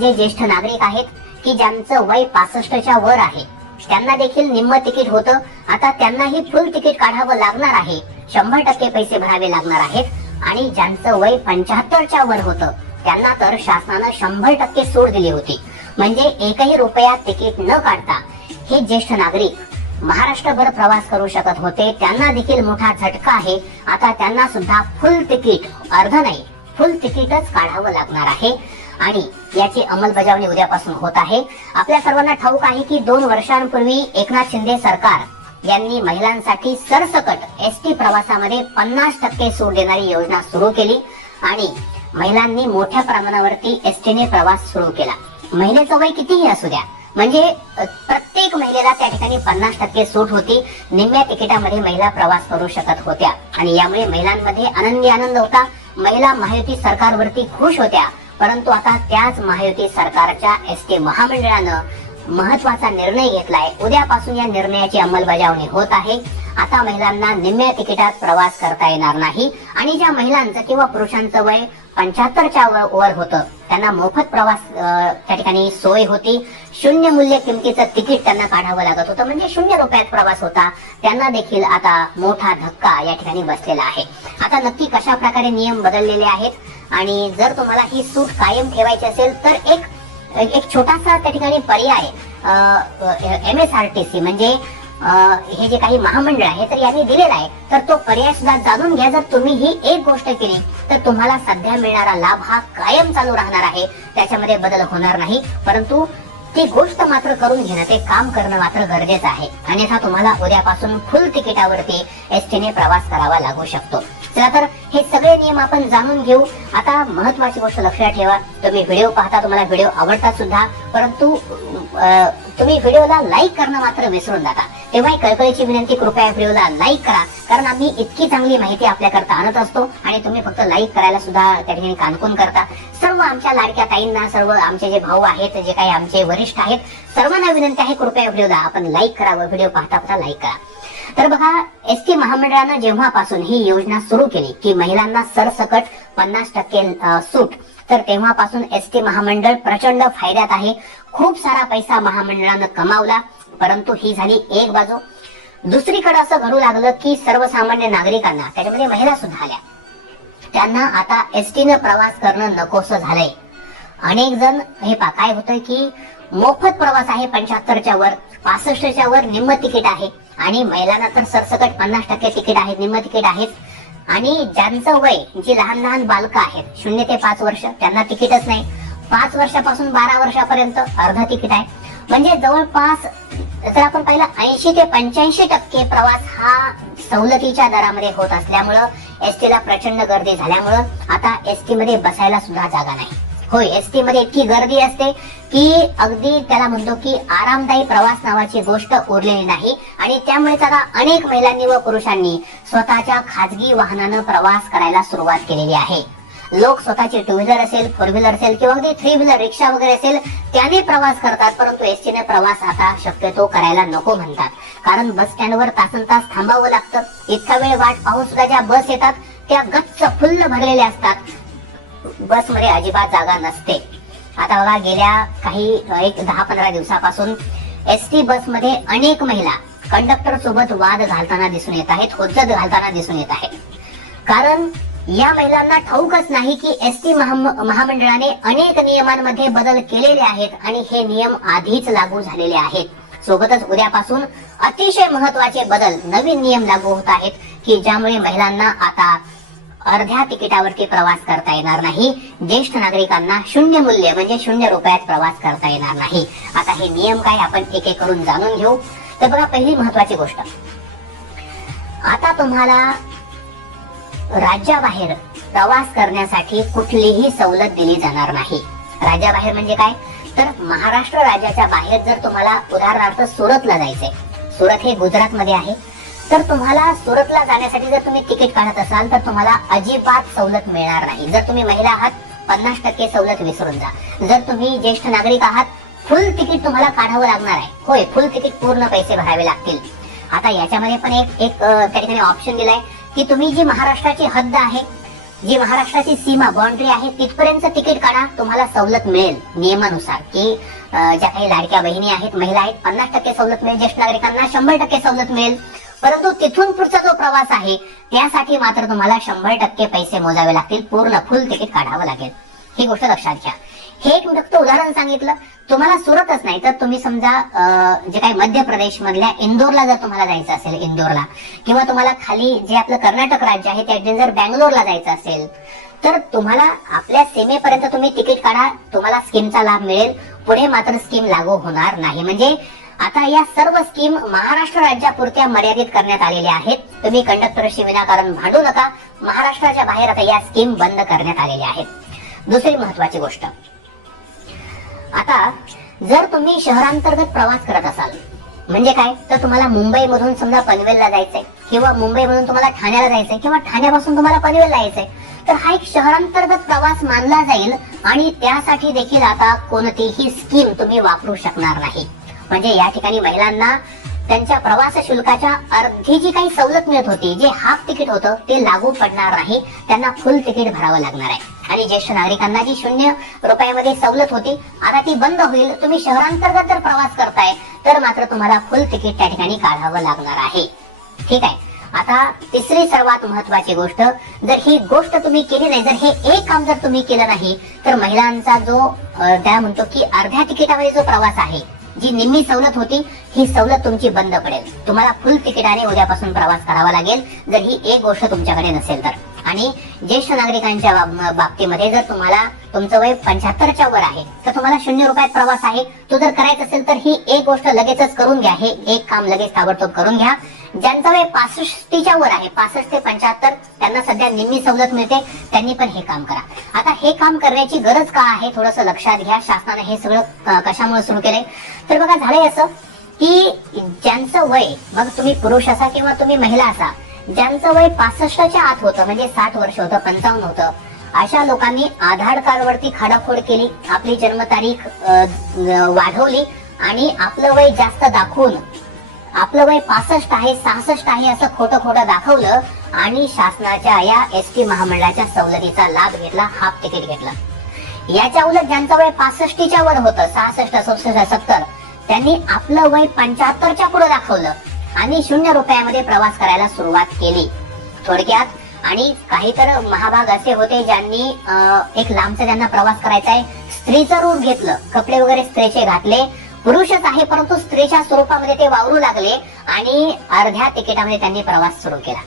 जे ज्येष्ठ नागरिक आहेत की ज्यांचं वय पासष्टच्या वर आहे त्यांना देखील निम्म तिकीट होतं आता त्यांनाही फुल तिकीट काढावं लागणार आहे शंभर टक्के पैसे भरावे लागणार आहेत आणि ज्यांचं वय पंच्याहत्तरच्या वर होतं त्यांना तर शासनानं शंभर टक्के सूट दिली होती म्हणजे एकही रुपया तिकीट न काढता हे ज्येष्ठ नागरिक महाराष्ट्रभर प्रवास करू शकत होते त्यांना देखील मोठा झटका आहे आता त्यांना सुद्धा फुल तिकीट अर्ध नाही फुल तिकीटच काढावं लागणार आहे आणि याची अंमलबजावणी उद्यापासून होत आहे आपल्या सर्वांना ठाऊक आहे की दोन वर्षांपूर्वी एकनाथ शिंदे सरकार यांनी महिलांसाठी सरसकट एसटी प्रवासामध्ये पन्नास टक्के सूट देणारी योजना सुरू केली आणि महिलांनी मोठ्या प्रमाणावरती एस टीने प्रवास सुरू केला महिलेचं वय कितीही असू द्या म्हणजे प्रत्येक महिलेला त्या ठिकाणी पन्नास टक्के सूट होती निम्म्या तिकिटामध्ये महिला प्रवास करू शकत होत्या आणि यामुळे महिलांमध्ये आनंदी आनंद होता महिला महायुती सरकारवरती खुश होत्या परंतु आता त्याच महायुती सरकारच्या एस टी महामंडळानं महत्वाचा निर्णय घेतलाय उद्यापासून या निर्णयाची अंमलबजावणी होत आहे आता महिलांना निम्म्या तिकिटात प्रवास करता येणार नाही आणि ज्या महिलांचं किंवा पुरुषांचं वय पंच्याहत्तरच्या वर होतं त्यांना मोफत प्रवास त्या ठिकाणी सोय होती शून्य मूल्य किमतीचं तिकीट त्यांना काढावं लागत होतं म्हणजे शून्य रुपयात प्रवास होता त्यांना देखील आता मोठा धक्का या ठिकाणी बसलेला आहे आता नक्की कशा प्रकारे नियम बदललेले आहेत आणि जर तुम्हाला ही सूट कायम ठेवायची असेल तर एक एक छोटासा त्या ठिकाणी पर्याय M S R T C म्हणजे हे जे काही महामंडळ आहे तर यांनी दिलेला आहे तर तो पर्याय सुद्धा जाणून घ्या जर तुम्ही ही एक गोष्ट केली तर तुम्हाला सध्या मिळणारा लाभ हा कायम चालू राहणार आहे त्याच्यामध्ये बदल होणार नाही परंतु ती गोष्ट मात्र करून घेणं ते काम करणं मात्र गरजेचं आहे अन्यथा तुम्हाला उद्यापासून फुल तिकिटावरती एसटीने प्रवास करावा लागू शकतो चला तर हे प्रेम आपण जाणून घेऊ आता महत्वाची गोष्ट लक्षात ठेवा तुम्ही व्हिडिओ पाहता तुम्हाला व्हिडिओ आवडतात सुद्धा परंतु तुम्ही व्हिडिओला लाईक करणं मात्र विसरून जाता तेव्हा कळकळीची विनंती कृपया व्हिडिओला लाईक करा कारण आम्ही इतकी चांगली माहिती आपल्याकरता आणत असतो आणि तुम्ही फक्त लाईक करायला सुद्धा त्या ठिकाणी कानकून करता सर्व आमच्या लाडक्या ताईंना सर्व आमचे जे भाऊ आहेत जे काही आमचे वरिष्ठ आहेत सर्वांना विनंती आहे कृपया व्हिडिओला आपण लाईक करा व व्हिडिओ पाहता पाहता लाईक करा तर बघा एस टी महामंडळानं जेव्हापासून ही योजना सुरू केली की महिलांना सरसकट पन्नास टक्के सूट तर तेव्हापासून एस टी महामंडळ प्रचंड फायद्यात आहे खूप सारा पैसा महामंडळानं कमावला परंतु ही झाली एक बाजू दुसरीकडे असं घडू लागलं की सर्वसामान्य नागरिकांना त्याच्यामध्ये महिला सुद्धा आल्या त्यांना आता एस न प्रवास करणं नकोस झालंय अनेक जण हे पा काय होतंय की मोफत प्रवास आहे पंच्याहत्तरच्या वर पासष्टच्या वर निम्म तिकीट आहे आणि महिलांना तर सरसकट पन्नास टक्के तिकीट आहेत निम्म तिकीट आहेत आणि ज्यांचं वय जी लहान लहान बालकं आहेत शून्य ते पाच वर्ष त्यांना तिकीटच नाही पाच वर्षापासून बारा वर्षापर्यंत अर्ध तिकीट आहे म्हणजे जवळपास जर आपण पाहिलं ऐंशी ते पंच्याऐंशी टक्के प्रवास हा सवलतीच्या दरामध्ये होत असल्यामुळं एसटीला प्रचंड गर्दी झाल्यामुळं आता एसटी मध्ये बसायला सुद्धा जागा नाही होय एसटी मध्ये इतकी गर्दी असते की अगदी त्याला म्हणतो की आरामदायी प्रवास नावाची गोष्ट उरलेली नाही आणि त्यामुळे आता अनेक महिलांनी व पुरुषांनी स्वतःच्या खाजगी वाहनानं प्रवास करायला सुरुवात केलेली आहे लोक स्वतःची टू व्हीलर असेल फोर व्हीलर असेल किंवा अगदी थ्री व्हीलर रिक्षा वगैरे असेल त्याने प्रवास करतात परंतु एसटीने प्रवास आता शक्यतो करायला नको म्हणतात कारण बस स्टँडवर तासन तास थांबावं लागतं इतका वेळ वाट पाहून सुद्धा ज्या बस येतात त्या गच्च फुल्ल भरलेल्या असतात बसमध्ये अजिबात जागा नसते आता बघा गेल्या काही एक दहा पंधरा दिवसापासून एस टी बसमध्ये अनेक महिला कंडक्टर सोबत वाद घालताना दिसून येत आहेत होज्जत घालताना दिसून येत आहेत कारण या महिलांना ठाऊकच नाही की एस टी महामंडळाने अनेक नियमांमध्ये बदल केलेले आहेत आणि हे नियम आधीच लागू झालेले आहेत सोबतच उद्यापासून अतिशय महत्वाचे बदल नवीन नियम लागू होत आहेत की ज्यामुळे महिलांना आता अर्ध्या तिकिटावरती प्रवास करता येणार नाही ज्येष्ठ नागरिकांना शून्य मूल्य म्हणजे शून्य रुपयात प्रवास करता येणार नाही आता हे नियम काय आपण एक एक करून जाणून घेऊ तर बघा पहिली महत्वाची गोष्ट आता तुम्हाला राज्याबाहेर प्रवास करण्यासाठी कुठलीही सवलत दिली जाणार नाही राज्याबाहेर म्हणजे काय तर महाराष्ट्र राज्याच्या बाहेर जर तुम्हाला उदाहरणार्थ सुरतला जायचंय सुरत हे गुजरात मध्ये आहे तर तुम्हाला सुरतला जाण्यासाठी जर तुम्ही तिकीट काढत असाल तर तुम्हाला अजिबात सवलत मिळणार नाही जर तुम्ही महिला आहात पन्नास टक्के सवलत विसरून जा जर तुम्ही ज्येष्ठ नागरिक आहात फुल तिकीट तुम्हाला काढावं लागणार आहे होय फुल तिकीट पूर्ण पैसे भरावे लागतील आता याच्यामध्ये पण एक एक त्या ठिकाणी ऑप्शन दिलाय की तुम्ही जी महाराष्ट्राची हद्द आहे जी महाराष्ट्राची सीमा बाउंड्री आहे तिथपर्यंत तिकीट काढा तुम्हाला सवलत मिळेल नियमानुसार की ज्या काही लाडक्या बहिणी आहेत महिला आहेत पन्नास टक्के सवलत मिळेल ज्येष्ठ नागरिकांना शंभर टक्के सवलत मिळेल परंतु तिथून पुढचा जो प्रवास आहे त्यासाठी मात्र तुम्हाला शंभर टक्के पैसे मोजावे लागतील पूर्ण फुल तिकीट काढावं लागेल ही गोष्ट लक्षात घ्या हे एक फक्त उदाहरण सांगितलं तुम्हाला सुरतच नाही तर तुम्ही समजा जे काही मध्य प्रदेश मधल्या इंदोरला जर तुम्हाला जायचं असेल इंदोरला किंवा तुम्हाला खाली जे आपलं कर्नाटक राज्य आहे त्या जर बँगलोरला जायचं असेल तर तुम्हाला आपल्या सीमेपर्यंत तुम्ही तिकीट काढा तुम्हाला स्कीमचा लाभ मिळेल पुढे मात्र स्कीम लागू होणार नाही म्हणजे आता या सर्व स्कीम महाराष्ट्र राज्यापुरत्या मर्यादित करण्यात आलेल्या आहेत तुम्ही कंडक्टरशी विनाकारण भांडू नका महाराष्ट्राच्या बाहेर आता या स्कीम बंद करण्यात आलेल्या आहेत दुसरी महत्वाची गोष्ट आता जर तुम्ही शहरांतर्गत प्रवास करत असाल म्हणजे काय तर तुम्हाला मुंबईमधून समजा पनवेलला जायचंय किंवा मुंबईमधून तुम्हाला ठाण्याला जायचंय किंवा ठाण्यापासून तुम्हाला पनवेलला यायचंय तर हा एक शहरांतर्गत प्रवास मानला जाईल आणि त्यासाठी देखील आता कोणतीही स्कीम तुम्ही वापरू शकणार नाही म्हणजे या ठिकाणी महिलांना त्यांच्या प्रवास शुल्काच्या अर्धी जी काही सवलत मिळत होती जे हाफ तिकीट होतं ते लागू पडणार नाही त्यांना फुल तिकीट भरावं लागणार आहे आणि ज्येष्ठ नागरिकांना जी शून्य रुपयामध्ये सवलत होती आता ती बंद होईल तुम्ही शहरांतर्गत जर प्रवास करताय तर मात्र तुम्हाला फुल तिकीट त्या ठिकाणी काढावं लागणार आहे ठीक आहे आता तिसरी सर्वात महत्वाची गोष्ट जर ही गोष्ट तुम्ही केली नाही जर हे एक काम जर तुम्ही केलं नाही तर महिलांचा जो त्या म्हणतो की अर्ध्या तिकिटामध्ये जो प्रवास आहे जी निम्मी सवलत होती ही सवलत तुमची बंद पडेल तुम्हाला फुल तिकिटाने उद्यापासून प्रवास करावा लागेल जर ही एक गोष्ट तुमच्याकडे नसेल तर आणि ज्येष्ठ नागरिकांच्या बाबतीमध्ये जर तुम्हाला तुमचं वय पंच्याहत्तरच्या वर आहे तर तुम्हाला शून्य रुपयात प्रवास आहे तो जर करायचा असेल तर ही एक गोष्ट लगेचच करून घ्या हे एक काम लगेच ताबडतोब करून घ्या ज्यांचं वय पासष्टीच्या वर आहे पासष्ट ते पंच्याहत्तर त्यांना सध्या निम्मी सवलत मिळते त्यांनी पण हे काम करा आता हे काम करण्याची गरज का आहे थोडस लक्षात घ्या शासनाने हे सगळं कशामुळे सुरू केलंय तर बघा झालंय असं की ज्यांचं वय मग तुम्ही पुरुष असा किंवा तुम्ही महिला असा ज्यांचं वय पासष्टच्या आत होतं म्हणजे साठ वर्ष होतं पंचावन्न होतं अशा लोकांनी आधार कार्ड वरती खाडाखोड केली आपली जन्मतारीख वाढवली आणि आपलं वय जास्त दाखवून आपलं वय पासष्ट आहे सहासष्ट आहे असं खोटं खोटं दाखवलं आणि शासनाच्या या एस टी महामंडळाच्या सवलतीचा लाभ घेतला हाफ तिकीट घेतला याच्या उलट ज्यांचं वय पासष्टीच्या वर होतं सहासष्ट सदुसष्ट सत्तर त्यांनी आपलं वय पंच्याहत्तरच्या पुढे दाखवलं आणि शून्य रुपयामध्ये प्रवास करायला सुरुवात केली थोडक्यात आणि काही तर महाभाग असे होते ज्यांनी एक लांबचा त्यांना प्रवास करायचा आहे स्त्रीचं रूप घेतलं कपडे वगैरे स्त्रीचे घातले पुरुषच आहे परंतु स्त्रीच्या स्वरूपामध्ये ते वावरू लागले आणि अर्ध्या तिकिटामध्ये त्यांनी प्रवास सुरू केला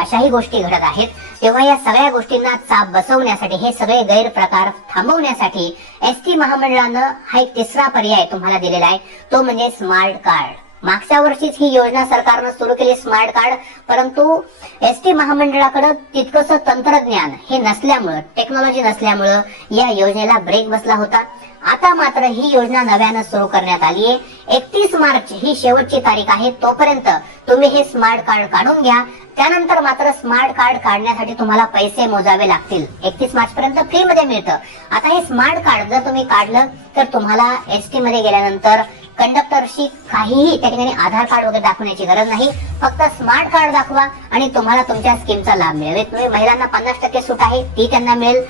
अशाही गोष्टी घडत आहेत तेव्हा या सगळ्या गोष्टींना चाप बसवण्यासाठी हे सगळे गैरप्रकार थांबवण्यासाठी एसटी महामंडळानं हा एक तिसरा पर्याय तुम्हाला दिलेला आहे तो म्हणजे स्मार्ट कार्ड मागच्या वर्षीच ही योजना सरकारनं सुरू केली स्मार्ट कार्ड परंतु एस टी महामंडळाकडे तितकंसं तंत्रज्ञान हे नसल्यामुळं टेक्नॉलॉजी नसल्यामुळं या योजनेला ब्रेक बसला होता आता मात्र ही योजना नव्यानं सुरू करण्यात आली आहे एकतीस मार्च ही शेवटची तारीख आहे तोपर्यंत तुम्ही हे स्मार्ट कार्ड काढून घ्या त्यानंतर मात्र स्मार्ट कार्ड काढण्यासाठी तुम्हाला पैसे मोजावे लागतील एकतीस मार्च पर्यंत फ्री मध्ये मिळतं आता हे स्मार्ट कार्ड जर तुम्ही काढलं तर तुम्हाला एसटी मध्ये गेल्यानंतर कंडक्टरशी काहीही त्या ठिकाणी आधार कार्ड वगैरे दाखवण्याची गरज नाही फक्त स्मार्ट कार्ड दाखवा आणि तुम्हाला तुमच्या स्कीमचा लाभ मिळेल तुम्ही म्हणजे महिलांना पन्नास टक्के सूट आहे ती त्यांना मिळेल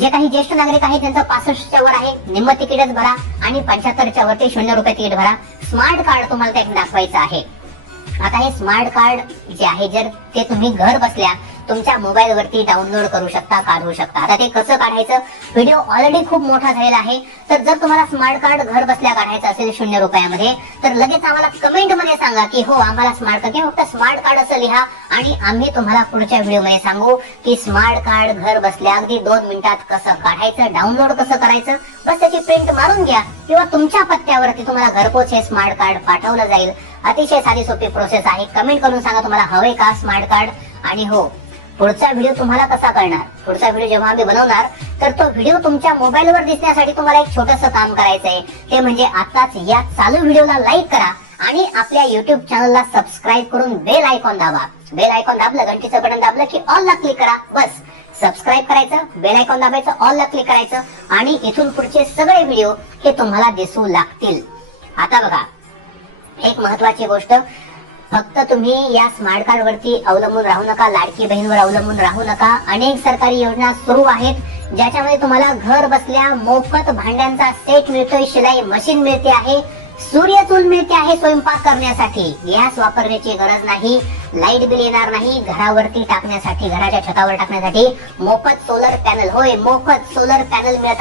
जे काही ज्येष्ठ नागरिक आहेत त्यांचं पासष्टच्या वर आहे निम्म तिकीटच भरा आणि पंच्याहत्तरच्या वरती शून्य रुपये तिकीट भरा स्मार्ट कार्ड तुम्हाला ते दाखवायचं आहे आता हे स्मार्ट कार्ड जे आहे जर ते तुम्ही घर बसल्या तुमच्या मोबाईल वरती डाउनलोड करू शकता काढू शकता आता ते कसं काढायचं व्हिडिओ ऑलरेडी खूप मोठा झालेला आहे तर जर तुम्हाला स्मार्ट कार्ड घर बसल्या काढायचं असेल शून्य रुपयामध्ये तर लगेच आम्हाला कमेंट मध्ये सांगा की हो आम्हाला स्मार्ट कार्ड फक्त स्मार्ट कार्ड असं लिहा आणि आम्ही तुम्हाला पुढच्या व्हिडिओ मध्ये सांगू की स्मार्ट कार्ड घर बसल्या अगदी दोन मिनिटात कसं काढायचं डाउनलोड कसं करायचं बस त्याची प्रिंट मारून घ्या किंवा तुमच्या पत्त्यावरती तुम्हाला घरपोच हे स्मार्ट कार्ड पाठवलं जाईल अतिशय साधी सोपी प्रोसेस आहे कमेंट करून सांगा तुम्हाला हवे का स्मार्ट कार्ड आणि हो पुढचा व्हिडिओ तुम्हाला कसा कळणार पुढचा व्हिडिओ जेव्हा आम्ही बनवणार तर तो व्हिडिओ तुमच्या मोबाईलवर दिसण्यासाठी तुम्हाला एक छोटस काम करायचं आहे ते म्हणजे आताच या चालू व्हिडिओला लाईक करा आणि आपल्या युट्यूब चॅनलला सबस्क्राईब करून बेल आयकॉन दाबा बेल आयकॉन दाबलं घंटीचं बटन दाबलं की ऑल ला क्लिक करा बस सबस्क्राईब करायचं बेल आयकॉन दाबायचं ऑल ला क्लिक करायचं आणि इथून पुढचे सगळे व्हिडिओ हे तुम्हाला दिसू लागतील आता बघा एक महत्वाची गोष्ट फक्त तुम्ही या स्मार्ट कार्ड वरती अवलंबून राहू नका लाडकी बहीणवर अवलंबून राहू नका अनेक सरकारी योजना सुरू आहेत ज्याच्यामध्ये तुम्हाला घर बसल्या मोफत भांड्यांचा सेट मिळतोय शिलाई मशीन मिळते आहे तूल मिळते आहे स्वयंपाक करण्यासाठी गॅस वापरण्याची गरज नाही लाईट बिल येणार नाही घरावरती टाकण्यासाठी घराच्या छतावर टाकण्यासाठी मोफत सोलर पॅनल होय मोफत सोलर पॅनल मिळत